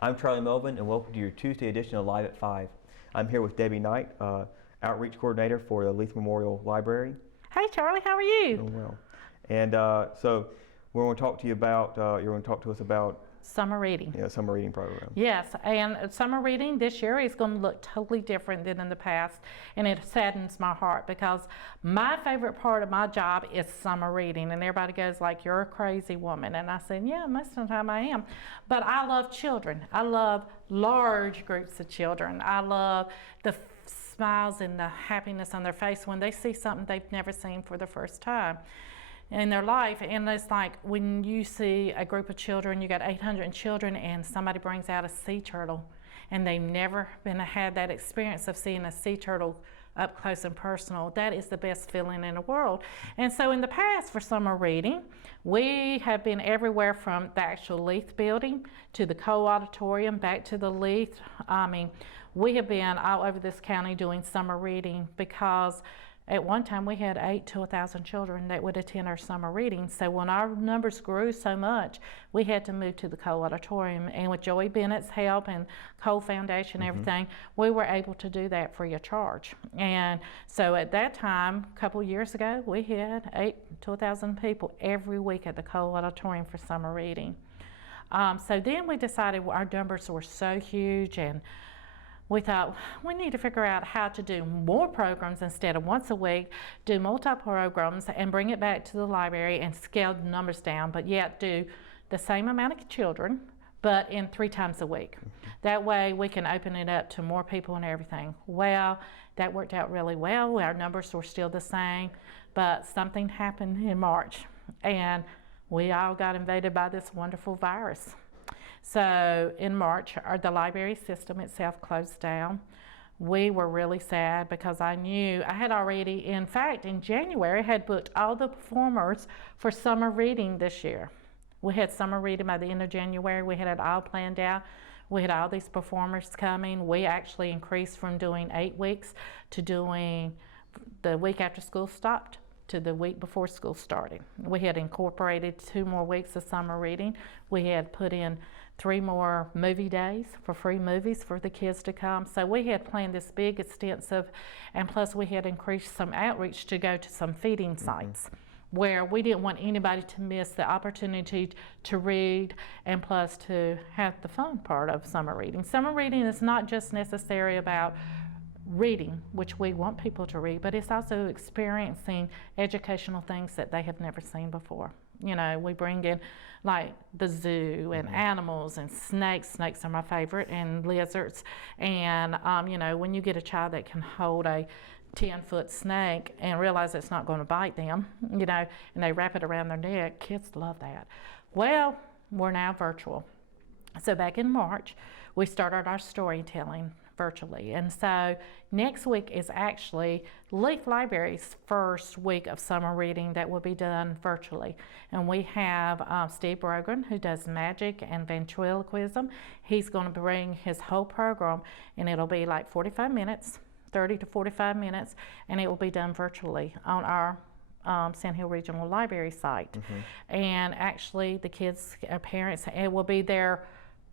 I'm Charlie Melvin, and welcome to your Tuesday edition of Live at 5. I'm here with Debbie Knight, Outreach Coordinator for the Leath Memorial Library. Hey Charlie, how are you? Doing well. And so we're going to talk to you about, you're going to talk to us about Summer reading. Yeah, summer reading program. Yes, and summer reading this year is going to look totally different than in the past, and it saddens my heart because my favorite part of my job is summer reading, and everybody goes like, you're a crazy woman, and I said, yeah, most of the time I am, but I love children. I love large groups of children. I love the smiles and the happiness on their face when they see something they've never seen for the first time in their life. And it's like when you see a group of children, you got 800 children, and somebody brings out a sea turtle, and they've never had that experience of seeing a sea turtle up close and personal. That is the best feeling in the world. And so in the past, for summer reading, we have been everywhere from the actual Leath building to the co-auditorium back to the Leath. I mean, we have been all over this county doing summer reading because at one time we had 8,000 to 1,000 children that would attend our summer readings. So when our numbers grew so much, we had to move to the co-auditorium. And with Joey Bennett's help and Cole Foundation and everything, we were able to do that free of charge. And so at that time, a couple of years ago, we had 8,000 to 1,000 people every week at the co-auditorium for summer reading. So then we decided our numbers were so huge, and we thought we need to figure out how to do more programs instead of once a week, do multi-programs and bring it back to the library and scale the numbers down, but yet do the same amount of children, but in 3 times a week. That way we can open it up to more people and everything. Well, that worked out really well. Our numbers were still the same, but something happened in March, and we all got invaded by this wonderful virus. So in March, the library system itself closed down. We were really sad because I knew I had already, in fact, in January, had booked all the performers for summer reading this year. We had summer reading by the end of January. We had it all planned out. We had all these performers coming. We actually increased from doing 8 weeks to doing the week after school stopped to the week before school started. We had incorporated 2 more weeks of summer reading. We had put in 3 more movie days for free movies for the kids to come. So we had planned this big, extensive, and plus we had increased some outreach to go to some feeding sites where we didn't want anybody to miss the opportunity to read, and plus to have the fun part of summer reading. Summer reading is not just necessary about reading, which we want people to read, but it's also experiencing educational things that they have never seen before. You know, we bring in like the zoo and animals and snakes. Snakes are my favorite, and lizards. And you know, when you get a child that can hold a 10-foot snake and realize it's not going to bite them, you know, and they wrap it around their neck, kids love that. Well, we're now virtual. So back in March, we started our storytelling virtually. And so next week is actually Leath Library's first week of summer reading that will be done virtually. And we have Steve Brogan, who does magic and ventriloquism. He's going to bring his whole program, and it'll be like 45 minutes, 30 to 45 minutes, and it will be done virtually on our Sand Hill Regional Library site. And actually the kids, parents, it will be there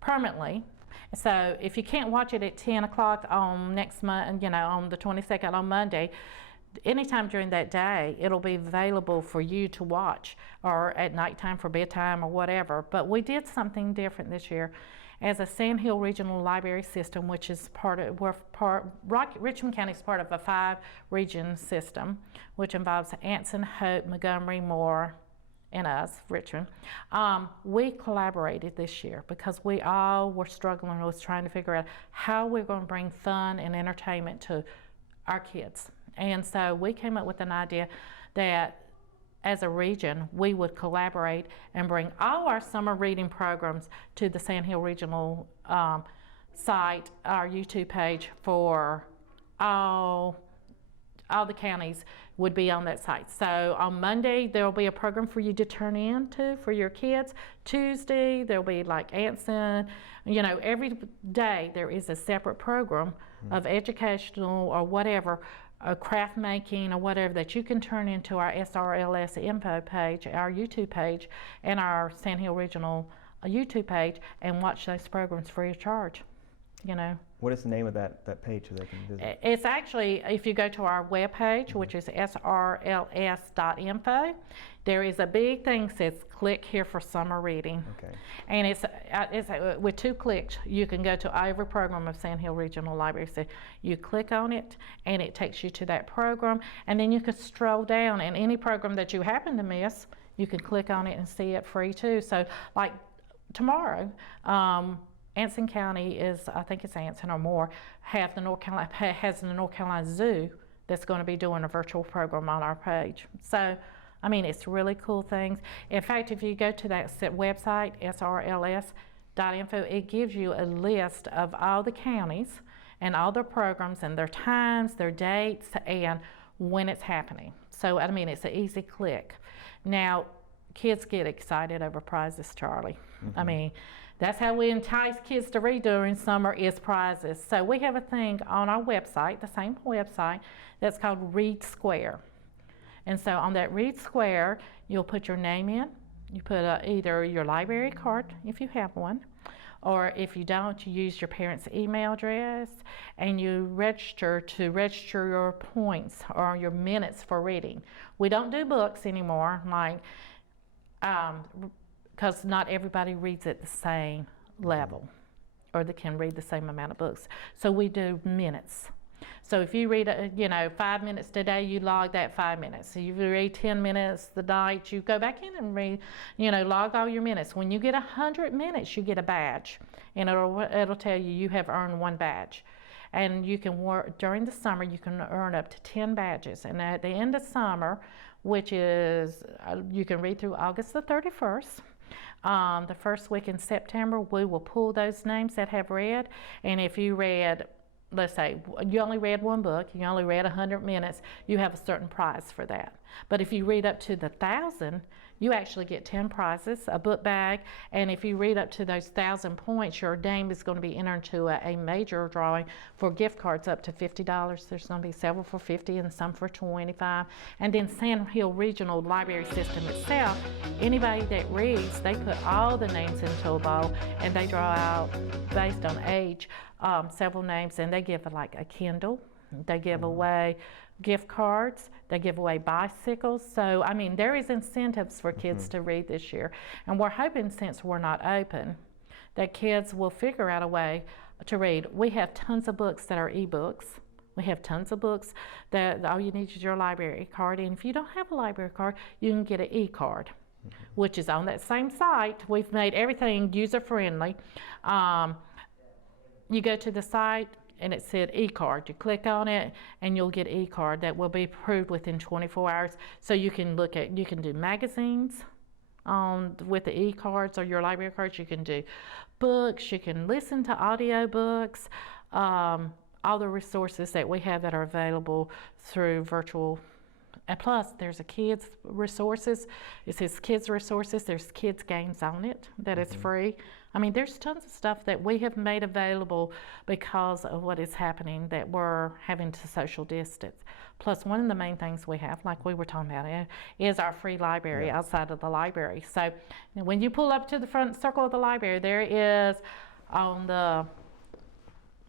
permanently. So if you can't watch it at 10 o'clock on next month, you know, on the 22nd on Monday, anytime during that day, it'll be available for you to watch, or at nighttime for bedtime or whatever. But we did something different this year. As a Sand Hill Regional Library system, which is Richmond County is part of a 5-region system, which involves Anson, Hope, Montgomery, Moore, and us, Richmond. We collaborated this year because we all were struggling with trying to figure out how we're going to bring fun and entertainment to our kids. And so we came up with an idea that as a region, we would collaborate and bring all our summer reading programs to the Sand Hill Regional site, our YouTube page for all the counties would be on that site. So on Monday, there will be a program for you to turn in to for your kids. Tuesday, there'll be like Anson. You know, every day there is a separate program of educational or whatever, craft making or whatever, that you can turn into our SRLS info page, our YouTube page, and our Sand Hill Regional a YouTube page and watch those programs free of charge, you know. What is the name of that page so they can visit? It's actually, if you go to our webpage, which is srls.info, there is a big thing that says click here for summer reading. Okay. And it's with 2 clicks, you can go to every program of Sand Hill Regional Library. So you click on it and it takes you to that program, and then you can stroll down, and any program that you happen to miss, you can click on it and see it free too. So like tomorrow, Anson County I think it's Anson or more, has the North Carolina Zoo that's going to be doing a virtual program on our page. So, I mean, it's really cool things. In fact, if you go to that website, srls.info, it gives you a list of all the counties and all their programs and their times, their dates, and when it's happening. So, I mean, it's an easy click. Now, kids get excited over prizes, Charlie. I mean, that's how we entice kids to read during summer, is prizes. So we have a thing on our website, the same website, that's called Read Square. And so on that Read Square, you'll put your name in. You put either your library card, if you have one, or if you don't, you use your parents' email address, and you register your points or your minutes for reading. We don't do books anymore, like, because not everybody reads at the same level, or they can read the same amount of books. So we do minutes. So if you read, 5 minutes today, you log that 5 minutes. So if you read 10 minutes the night, you go back in and read, log all your minutes. When you get 100 minutes, you get a badge, and it'll tell you have earned 1 badge. And you can work during the summer, you can earn up to 10 badges. And at the end of summer, which is, you can read through August the 31st, the first week in September, we will pull those names that have read. And if you read, let's say you only read 1 book, you only read 100 minutes, you have a certain prize for that. But if you read up to the 1,000, you actually get 10 prizes, a book bag, and if you read up to those 1,000 points, your name is going to be entered into a major drawing for gift cards up to $50. There's going to be several for $50 and some for $25. And then Sand Hill Regional Library System itself, anybody that reads, they put all the names into a bowl, and they draw out, based on age, several names, and they give like a Kindle. They give away gift cards, they give away bicycles. So, I mean, there is incentives for kids to read this year. And we're hoping, since we're not open, that kids will figure out a way to read. We have tons of books that are ebooks. We have tons of books that all you need is your library card. And if you don't have a library card, you can get an e-card, which is on that same site. We've made everything user-friendly. You go to the site, and it said e-card. You click on it and you'll get e-card that will be approved within 24 hours. So you can do magazines with the e-cards or your library cards. You can do books, you can listen to audio books, all the resources that we have that are available through virtual. And plus, there's a kids resources. It says kids resources. There's kids games on it that is free. I mean, there's tons of stuff that we have made available because of what is happening, that we're having to social distance. Plus, one of the main things we have, like we were talking about, is our free library outside of the library. So when you pull up to the front circle of the library, there is, on the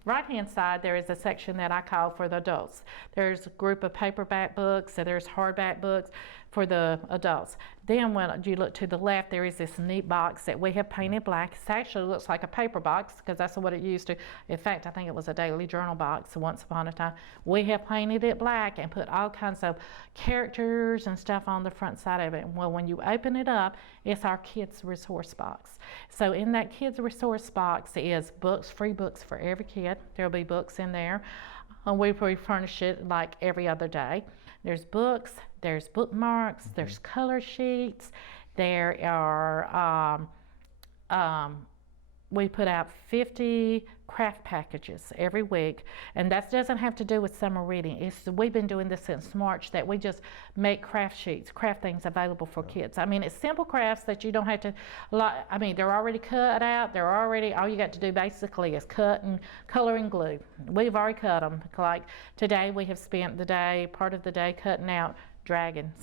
right-hand side, there is a section that I call for the adults. There's a group of paperback books, and there's hardback books for the adults. Then when you look to the left, there is this neat box that we have painted black. It actually looks like a paper box, because that's what it used to. In fact, I think it was a daily journal box once upon a time. We have painted it black and put all kinds of characters and stuff on the front side of it. Well, when you open it up, it's our kids resource box. So in that kids resource box is books, free books for every kid. There'll be books in there. We furnish it like every other day. There's books, there's bookmarks, there's color sheets, there are, we put out 50 craft packages every week, and that doesn't have to do with summer reading. We've been doing this since March, that we just make craft sheets, craft things available for kids. I mean, it's simple crafts that you don't have to, I mean, they're already cut out, all you got to do basically is cut and color and glue. We've already cut them. Like today, we have spent part of the day cutting out dragons.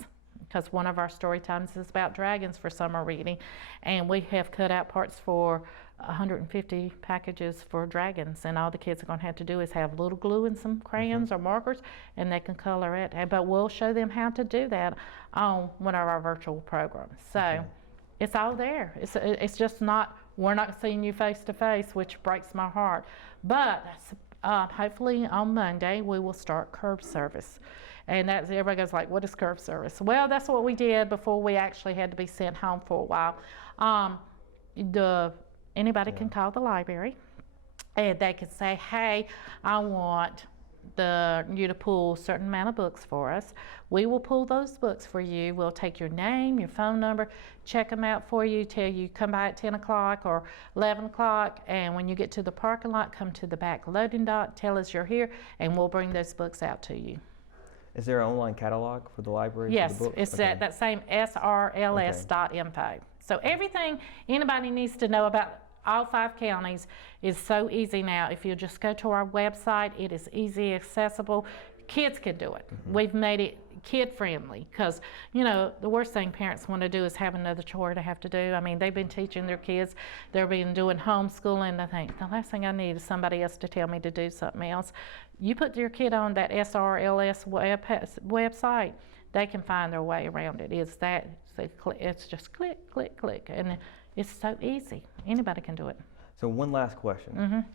because one of our story times is about dragons for summer reading, and we have cut out parts for 150 packages for dragons, and all the kids are going to have to do is have a little glue and some crayons or markers, and they can color it. But we'll show them how to do that on one of our virtual programs. So it's all there. It's just not, we're not seeing you face to face, which breaks my heart. But hopefully on Monday we will start curb service. And that's, everybody goes like, what is curb service? Well, that's what we did before we actually had to be sent home for a while. Anybody can call the library, and they can say, hey, I want you to pull a certain amount of books for us. We will pull those books for you. We'll take your name, your phone number, check them out for you, tell you come by at 10 o'clock or 11 o'clock, and when you get to the parking lot, come to the back loading dock, tell us you're here, and we'll bring those books out to you. Is there an online catalog for the library? Yes, for the books? it's that same srls.info. So everything anybody needs to know about all 5 counties is so easy now. If you just go to our website, it is easy, accessible. Kids can do it. We've made it kid friendly, because the worst thing parents want to do is have another chore to have to do. I mean, they've been teaching their kids, they've been doing homeschooling. I think the last thing I need is somebody else to tell me to do something else. You put your kid on that SRLS website, they can find their way around it. It's just click, click, click, and it's so easy. Anybody can do it. So one last question.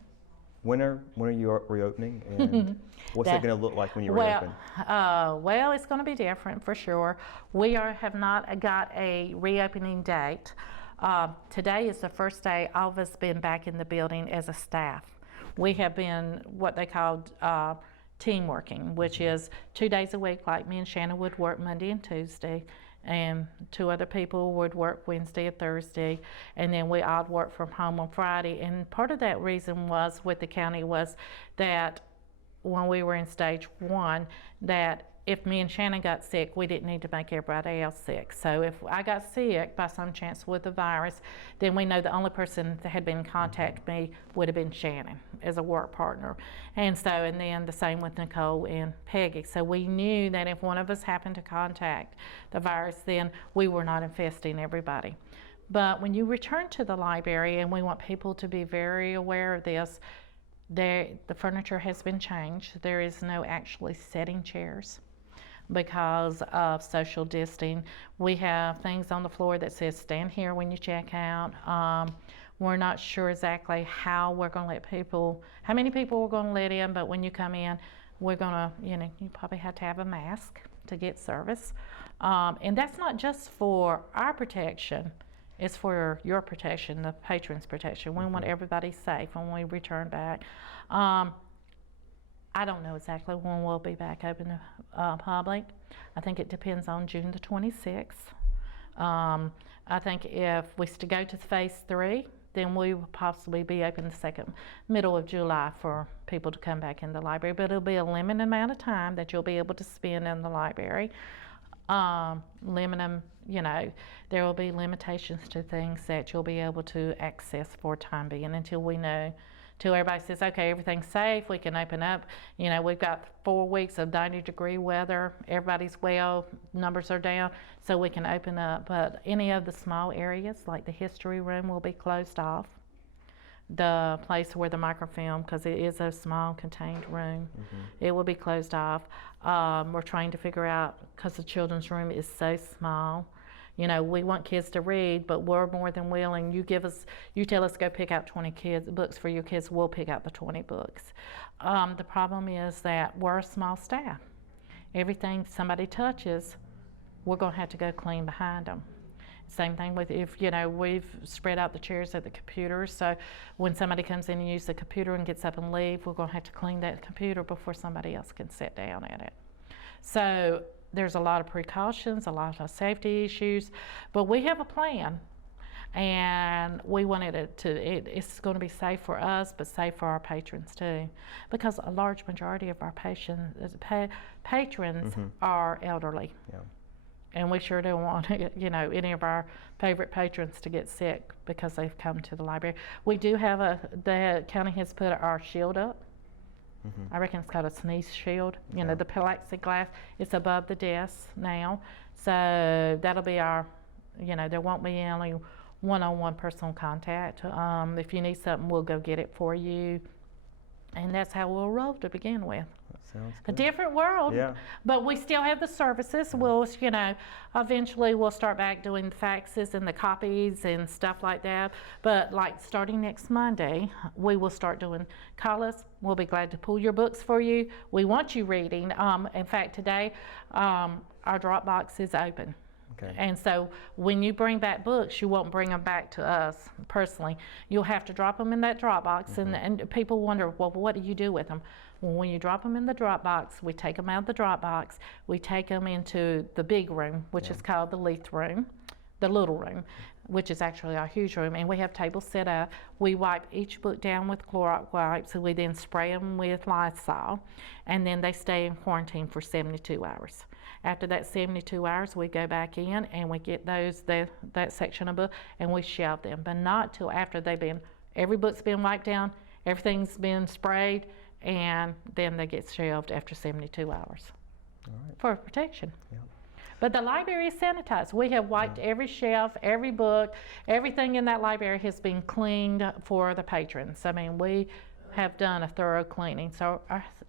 When are you reopening, and what's it going to look like when you reopen? Well, it's going to be different for sure. We have not got a reopening date. Today is the first day all of us been back in the building as a staff. We have been what they called team working, which is 2 days a week, like me and Shannon would work Monday and Tuesday, and 2 other people would work Wednesday and Thursday, and then we all work from home on Friday. And part of that reason was with the county was that when we were in stage 1, that if me and Shannon got sick, we didn't need to make everybody else sick. So if I got sick by some chance with the virus, then we know the only person that had been in contact with me would have been Shannon as a work partner. And then the same with Nicole and Peggy. So we knew that if one of us happened to contact the virus, then we were not infesting everybody. But when you return to the library, and we want people to be very aware of this, the furniture has been changed. There is no actually setting chairs because of social distancing. We have things on the floor that says stand here when you check out. We're not sure exactly how we're going to let people, how many people we're going to let in, but when you come in, we're going to, you probably have to have a mask to get service. And that's not just for our protection, it's for your protection, the patrons' protection. We want everybody safe when we return back. I don't know exactly when we'll be back open to public. I think it depends on June the 26th. I think if we go to phase 3, then we will possibly be open the middle of July for people to come back in the library. But it'll be a limited amount of time that you'll be able to spend in the library. There will be limitations to things that you'll be able to access for time being until we know, till everybody says, okay, everything's safe, we can open up. We've got 4 weeks of 90-degree weather, everybody's well, numbers are down, so we can open up. But any of the small areas, like the history room, will be closed off. The place where the microfilm, because it is a small contained room, it will be closed off. We're trying to figure out, because the children's room is so small, we want kids to read, but we're more than willing. You tell us go pick out 20 books for your kids, we'll pick out the 20 books. The problem is that we're a small staff. Everything somebody touches, we're going to have to go clean behind them. Same thing with we've spread out the chairs at the computers, so when somebody comes in and uses the computer and gets up and leave, we're going to have to clean that computer before somebody else can sit down at it. So there's a lot of precautions, a lot of safety issues, but we have a plan, and we wanted it's going to be safe for us, but safe for our patrons too, because a large majority of our patrons are elderly. Yeah. And we sure don't want any of our favorite patrons to get sick because they've come to the library. We do have the county has put our shield up I reckon it's called a sneeze shield. You know, the plexiglass, it's above the desk now. So that'll be our, you know, there won't be any one-on-one personal contact. If you need something, we'll go get it for you. And that's how we'll roll to begin with. Sounds A good. different world, Yeah. but we still have the services. We'll, you know, eventually we'll start back doing the faxes and the copies and stuff like that. But like starting next Monday, we will start doing call us. We'll be glad to pull your books for you. We want you reading. In fact, today our Dropbox is open. Okay. And so when you bring back books, you won't bring them back to us personally. You'll have to drop them in that Dropbox, and people wonder, well, what do you do with them? Well, when you drop them in the Dropbox, we take them out of the Dropbox, we take them into the big room, which is called the Leath room, the little room, which is actually our huge room, and we have tables set up. We wipe each book down with Clorox wipes, and we then spray them with Lysol, and then they stay in quarantine for 72 hours. After that 72 hours, we go back in and we get that section of book and we shelve them, but not till after every book's been wiped down, everything's been sprayed, and then they get shelved after 72 hours for protection. Yeah. But the library is sanitized. We have wiped every shelf, every book, everything in that library has been cleaned for the patrons. I mean, we have done a thorough cleaning. So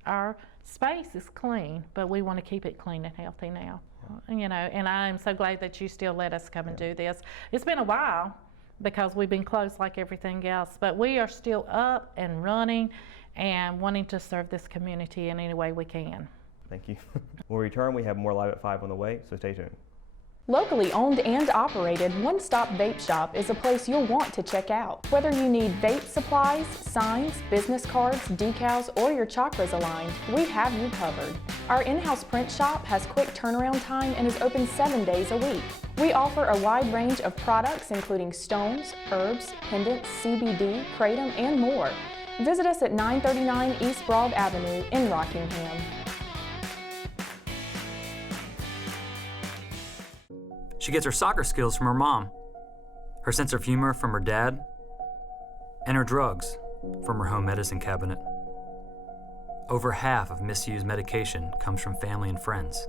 our space is clean, but we want to keep it clean and healthy now. You know, and I'm so glad that you still let us come and do this. It's been a while because we've been closed like everything else, but we are still up and running and wanting to serve this community in any way we can. Thank you. When we return, we have more Live at 5 on the way, so stay tuned. Locally owned and operated One Stop Vape Shop is a place you'll want to check out. Whether you need vape supplies, signs, business cards, decals, or your chakras aligned, we have you covered. Our in-house print shop has quick turnaround time and is open 7 days a week. We offer a wide range of products including stones, herbs, pendants, CBD, kratom, and more. Visit us at 939 East Broad Avenue in Rockingham. She gets her soccer skills from her mom, her sense of humor from her dad, and her drugs from her home medicine cabinet. Over half of misused medication comes from family and friends.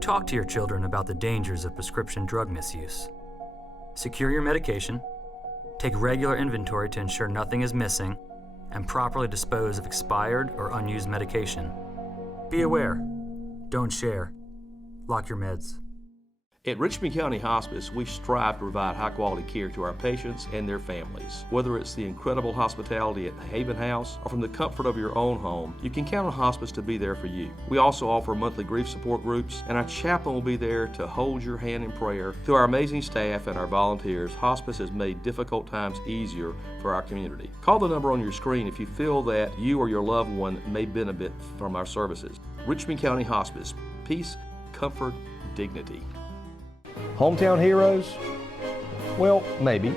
Talk to your children about the dangers of prescription drug misuse. Secure your medication, take regular inventory to ensure nothing is missing, and properly dispose of expired or unused medication. Be aware. Don't share. Lock your meds. At Richmond County Hospice, we strive to provide high-quality care to our patients and their families. Whether it's the incredible hospitality at the Haven House or from the comfort of your own home, you can count on hospice to be there for you. We also offer monthly grief support groups, and our chaplain will be there to hold your hand in prayer. Through our amazing staff and our volunteers, hospice has made difficult times easier for our community. Call the number on your screen if you feel that you or your loved one may benefit from our services. Richmond County Hospice. Peace, comfort, dignity. Hometown heroes? Well, maybe.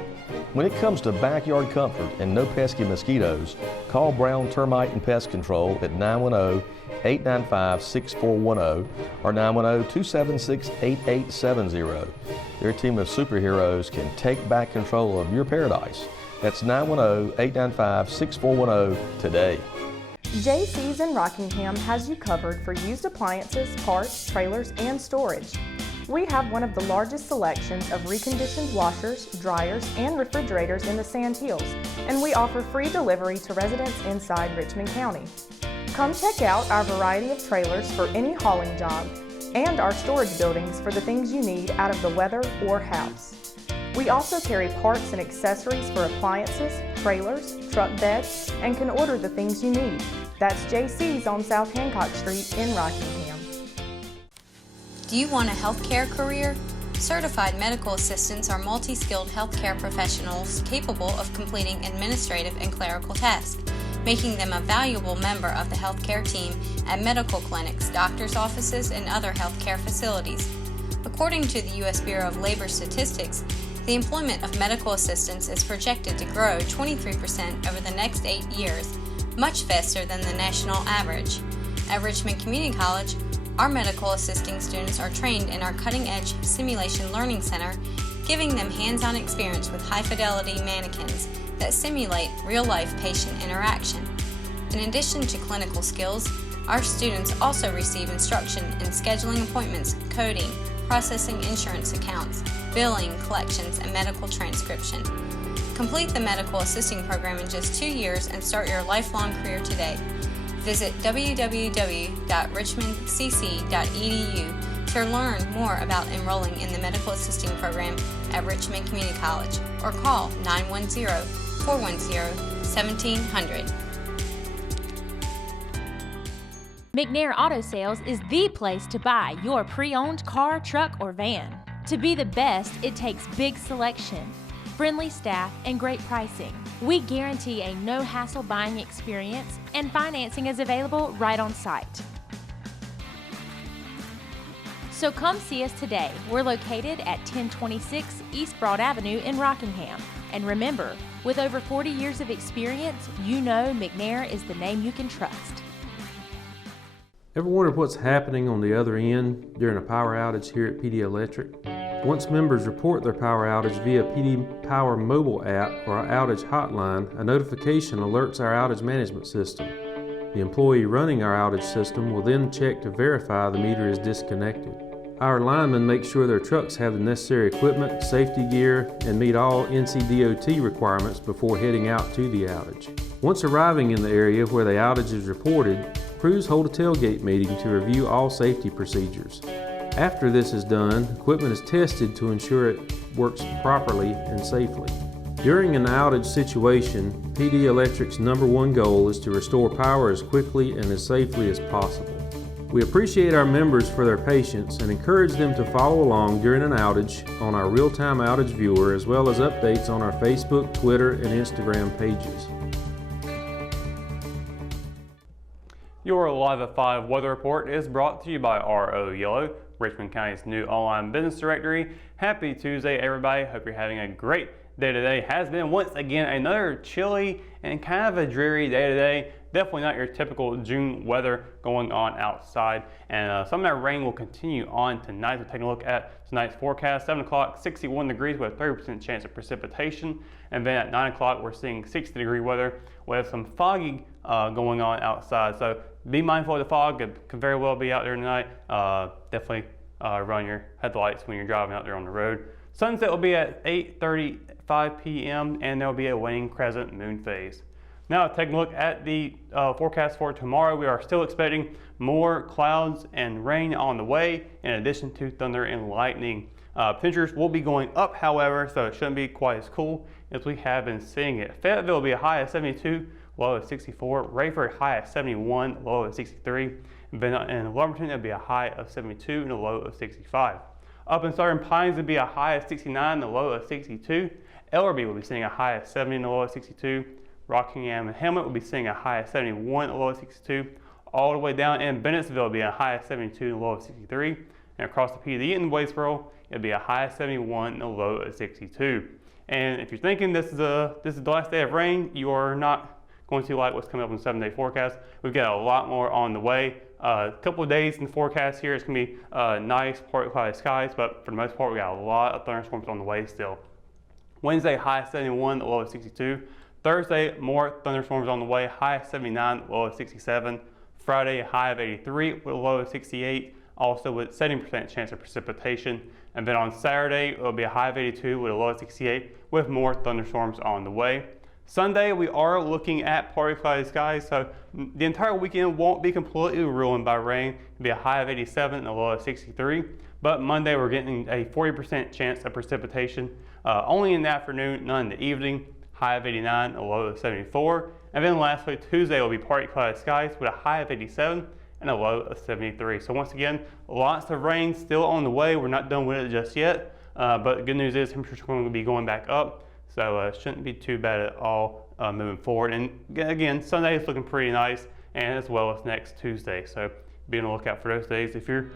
When it comes to backyard comfort and no pesky mosquitoes, call Brown Termite and Pest Control at 910-895-6410 or 910-276-8870. Their team of superheroes can take back control of your paradise. That's 910-895-6410 today. JC's in Rockingham has you covered for used appliances, parts, trailers, and storage. We have one of the largest selections of reconditioned washers, dryers, and refrigerators in the Sand Hills, and we offer free delivery to residents inside Richmond County. Come check out our variety of trailers for any hauling job and our storage buildings for the things you need out of the weather or house. We also carry parts and accessories for appliances, trailers, truck beds, and can order the things you need. That's JC's on South Hancock Street in Rockingham. Do you want a healthcare career? Certified medical assistants are multi-skilled healthcare professionals capable of completing administrative and clerical tasks, making them a valuable member of the healthcare team at medical clinics, doctors' offices, and other healthcare facilities. According to the U.S. Bureau of Labor Statistics, the employment of medical assistants is projected to grow 23% over the next 8 years, much faster than the national average. At Richmond Community College, our medical assisting students are trained in our cutting-edge Simulation Learning Center, giving them hands-on experience with high-fidelity mannequins that simulate real-life patient interaction. In addition to clinical skills, our students also receive instruction in scheduling appointments, coding, processing insurance accounts, billing, collections, and medical transcription. Complete the medical assisting program in just 2 years and start your lifelong career today. Visit www.richmondcc.edu to learn more about enrolling in the medical assisting program at Richmond Community College or call 910-410-1700. McNair Auto Sales is the place to buy your pre-owned car, truck, or van. To be the best, it takes big selection, friendly staff, and great pricing. We guarantee a no-hassle buying experience, and financing is available right on site. So come see us today. We're located at 1026 East Broad Avenue in Rockingham. And remember, with over 40 years of experience, you know McNair is the name you can trust. Ever wondered what's happening on the other end during a power outage here at PD Electric? Once members report their power outage via PD Power mobile app or our outage hotline, a notification alerts our outage management system. The employee running our outage system will then check to verify the meter is disconnected. Our linemen make sure their trucks have the necessary equipment, safety gear, and meet all NCDOT requirements before heading out to the outage. Once arriving in the area where the outage is reported, crews hold a tailgate meeting to review all safety procedures. After this is done, equipment is tested to ensure it works properly and safely. During an outage situation, PD Electric's #1 goal is to restore power as quickly and as safely as possible. We appreciate our members for their patience and encourage them to follow along during an outage on our real-time outage viewer, as well as updates on our Facebook, Twitter, and Instagram pages. Your Live at 5 weather report is brought to you by RO Yellow, Richmond County's new online business directory. Happy Tuesday, everybody. Hope you're having a great day today. Has been once again another chilly and kind of a dreary day today. Definitely not your typical June weather going on outside. And some of that rain will continue on tonight. We're taking a look at tonight's forecast. 7 o'clock, 61 degrees with a 30% chance of precipitation. And then at 9 o'clock, we're seeing 60-degree weather with some foggy going on outside. So be mindful of the fog. It could very well be out there tonight. Definitely run your headlights when you're driving out there on the road. Sunset will be at 8:35 p.m. and there will be a waning crescent moon phase. Now taking a look at the forecast for tomorrow, we are still expecting more clouds and rain on the way, in addition to thunder and lightning. Temperatures will be going up, however, so it shouldn't be quite as cool as we have been seeing it. Fayetteville will be a high of 72, low of 64. Rayford high of 71, low of 63. In Lumberton, it'll be a high of 72 and a low of 65. Up in Southern Pines, it'll be a high of 69 and a low of 62. Ellerby will be seeing a high of 70 and a low of 62. Rockingham and Hamlet will be seeing a high of 71 and a low of 62. All the way down in Bennettsville, it'll be a high of 72 and a low of 63. And across the PD in Wadesboro, it'll be a high of 71 and a low of 62. And if you're thinking this is the last day of rain, you are not going to like what's coming up in the 7-day forecast. We've got a lot more on the way. A couple of days in the forecast here, it's going to be nice, partly cloudy skies, but for the most part, we got a lot of thunderstorms on the way still. Wednesday, high of 71, low of 62. Thursday, more thunderstorms on the way, high of 79, low of 67. Friday, high of 83 with a low of 68, also with 70% chance of precipitation. And then on Saturday, it'll be a high of 82 with a low of 68 with more thunderstorms on the way. Sunday, we are looking at partly cloudy skies, so the entire weekend won't be completely ruined by rain. It'll be a high of 87 and a low of 63. But Monday, we're getting a 40% chance of precipitation, only in the afternoon, none in the evening. High of 89, a low of 74. And then lastly, Tuesday will be partly cloudy skies with a high of 87 and a low of 73. So once again, lots of rain still on the way. We're not done with it just yet, but the good news is temperatures are going to be going back up. So it shouldn't be too bad at all moving forward. And again, Sunday is looking pretty nice, and as well as next Tuesday. So be on the lookout for those days if you're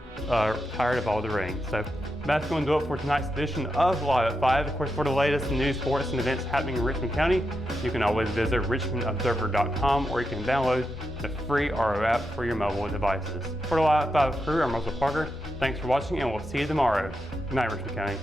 tired of all the rain. So that's going to do it for tonight's edition of Live at 5. Of course, for the latest news, sports, and events happening in Richmond County, you can always visit richmondobserver.com, or you can download the free RO app for your mobile devices. For the Live at 5 crew, I'm Russell Parker. Thanks for watching, and we'll see you tomorrow. Good night, Richmond County.